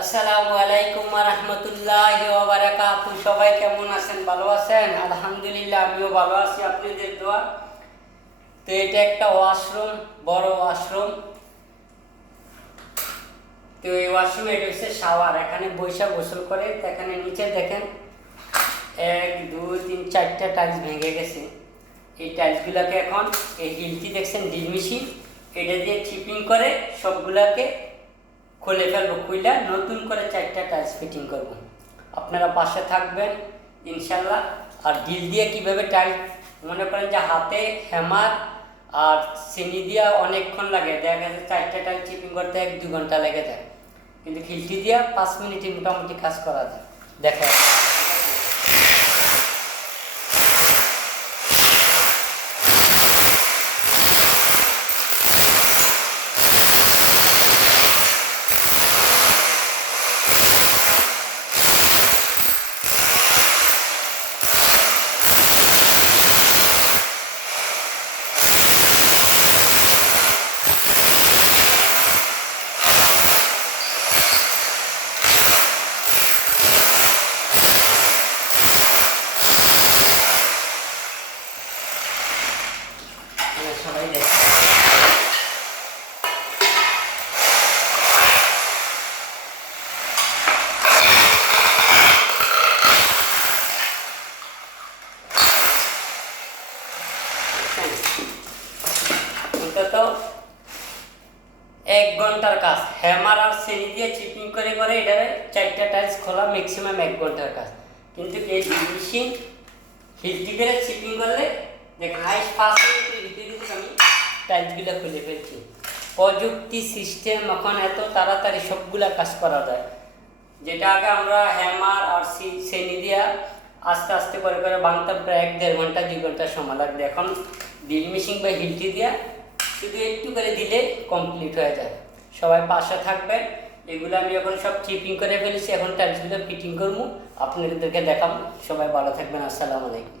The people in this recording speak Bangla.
আসসালামু আলাইকুম ওয়া রাহমাতুল্লাহি ওয়া বারাকাতুহু। সবাই কেমন আছেন? ভালো আছেন? আলহামদুলিল্লাহ, আমিও ভালো আছি আপনাদের দোয়া। তো এটা একটা ওয়াশরুম, বড় ওয়াশরুম। তো এই ওয়াশরুমে এটা হচ্ছে শাওয়ার, এখানে বৈশা গোসল করে। তো এখানে নিচে দেখেন 1 2 3 4টা টাইলস ভেঙে গেছে। এই টাইলসগুলোকে এখন এই হিলটি দেখছেন ড্রিল মেশিন, এটা দিয়ে চিপিং করে সবগুলাকে খুলে ফেলবো, খুইলা নতুন করে 4টা টাইলস ফিটিং করব। আপনারা পাশে থাকবেন ইনশাল্লাহ। আর ড্রিল দিয়ে কীভাবে টাইলস, মনে করেন যে হাতে হ্যামার আর চিনি দিয়া অনেকক্ষণ লাগে, দেখা গেছে 4টা টাইলস চিপিং করতে 1-2 ঘন্টা লেগে যায়, কিন্তু খিলটি দিয়া 5 মিনিটে মোটামুটি কাজ করা যায়। দেখা সবাই দেখে অন্তত 1 ঘন্টার কাজ, হ্যামার আর চিনি দিয়ে চিপিং করে করে এটা 4টা টাইলস খোলা ম্যাক্সিমাম 1 ঘন্টার কাজ। কিন্তু এই মেশিন হিলটি করে চিপিং করলে দেখেন 5 মিনিটের ভিতরে আমি টাইলসগুলো খুলে ফেলছি। প্রযুক্তি সিস্টেম এখন এত তাড়াতাড়ি সবগুলা কাজ করা যায়, যেটা আগে আমরা হ্যামার আর চিনি দিয়া আস্তে আস্তে করে করে ভাঙতাম, প্রায় 1-1.5 ঘন্টা 2 ঘন্টা সময় লাগবে। এখন ড্রিল মেশিন বা হিলটি দিয়া শুধু একটু করে দিলে কমপ্লিট হয়ে যায়। সবাই পাশে থাকবেন। এগুলো আমি এখন সব চিপিং করে ফেলেছি, এখন টাইলসগুলো ফিটিং করবো, আপনাদেরকে দেখাবো। সবাই ভালো থাকবেন। আসসালামু আলাইকুম।